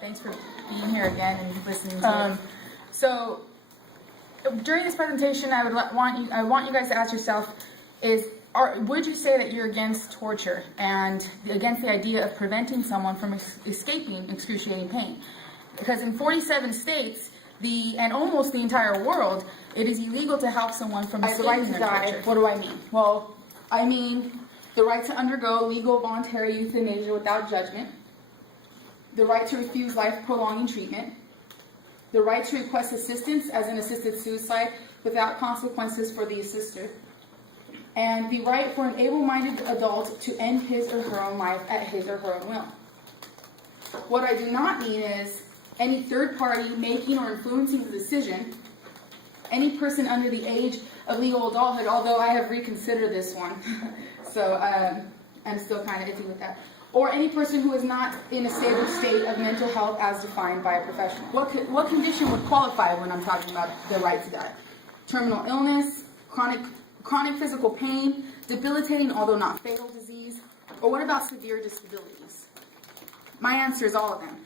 Thanks for being here again and listening to it. So during this presentation, I want you guys to ask yourself: would you say that you're against torture and against the idea of preventing someone from escaping excruciating pain? Because in 47 states, and almost the entire world, it is illegal to help someone from escaping their torture. What do I mean? Well, I mean the right to undergo legal voluntary euthanasia without judgment, the right to refuse life-prolonging treatment, the right to request assistance as an assisted suicide without consequences for the assister, and the right for an able-minded adult to end his or her own life at his or her own will. What I do not mean is any third party making or influencing the decision, any person under the age of legal adulthood, although I have reconsidered this one, so I'm still kind of iffy with that, or any person who is not in a stable state of mental health as defined by a professional. What condition would qualify when I'm talking about the right to die? Terminal illness, chronic physical pain, debilitating although not fatal disease, or what about severe disabilities? My answer is all of them.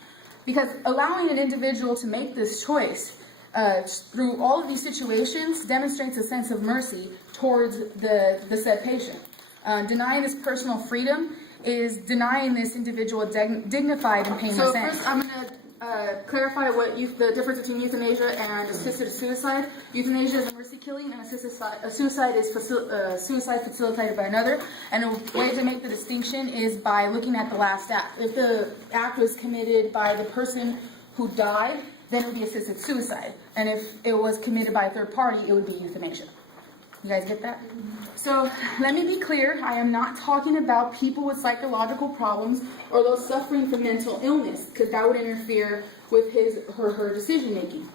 Because allowing an individual to make this choice through all of these situations demonstrates a sense of mercy towards the said patient. Denying this personal freedom is denying this individual a dignified and painless end. So first I'm going to clarify the difference between euthanasia and assisted suicide. Euthanasia is a mercy killing, and suicide is suicide facilitated by another. And a way to make the distinction is by looking at the last act. If the act was committed by the person who died, then it would be assisted suicide. And if it was committed by a third party, it would be euthanasia. You guys get that? So let me be clear, I am not talking about people with psychological problems or those suffering from mental illness, because that would interfere with his or her decision making.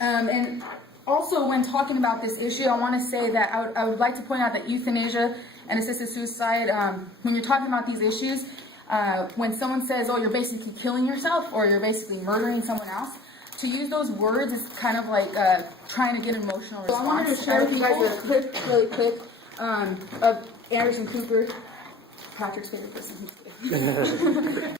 And also when talking about this issue, I want to say that I would like to point out that euthanasia and assisted suicide, when you're talking about these issues, when someone says, oh, you're basically killing yourself or you're basically murdering someone else, to use those words is kind of like trying to get an emotional response. So I wanted to share with you guys a clip, really quick, of Anderson Cooper, Patrick's favorite person.